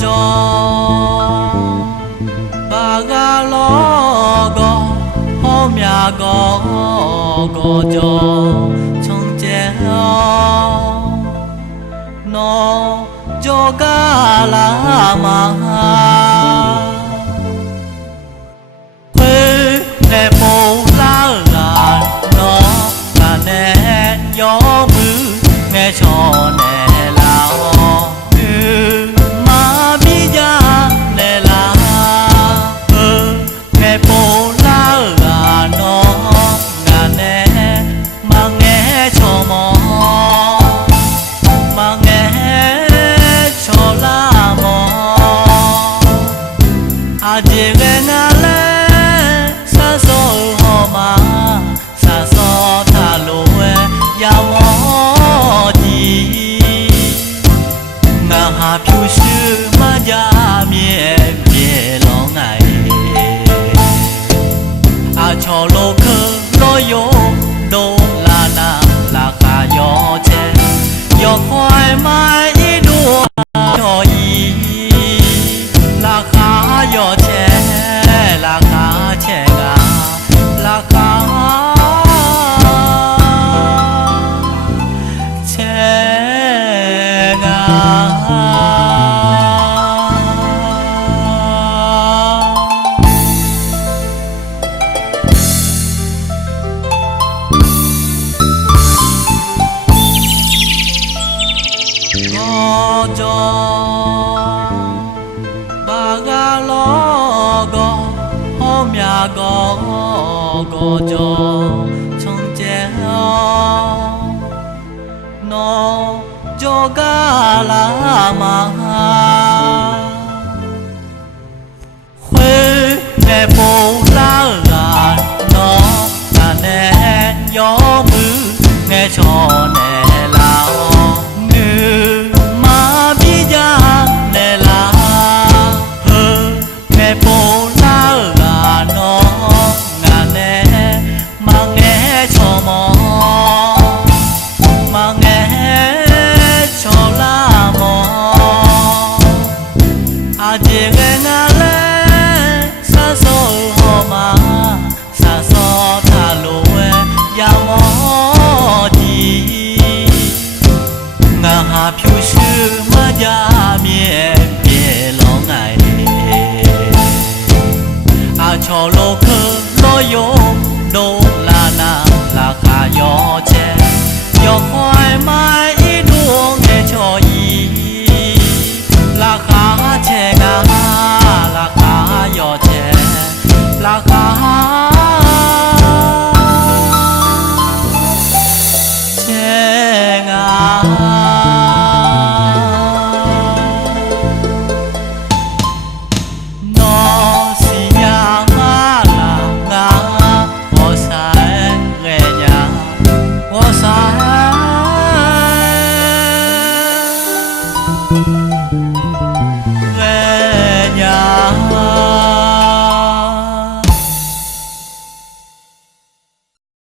cho bà ga lo go hôm nhà go cho trong trẻ nó cho cả là mà quê nè bố lá là nó là nè gió mưa nghe cho nè lao mà bây giờ nè là nghe bố lá là nó là nè mà nghe cho mò mà nghe cho la mò à chị nghe ngà lê sa so ho mà sa so tha lô ya mò gì ngà hà phiêu sư mà ya mie mie lo ngày à cho lô khơ lo yo đô là na là cả yo che yo khoai mai đua cho y là khá yo che là khá che ngà là khá che ngà go cho bà ga lo go hôm nhà go cho trong trẻ nó cho cả là mà khuê nè bố lá là nó là nè gió mưa nghe cho nè lao mà bây giờ nè là nghe bố lá là nó là nè mà nghe cho mò mà nghe cho la mò à chị nghe ngà lê sa so ho mà sa so tha lô ya mò gì ngà hà phiêu sư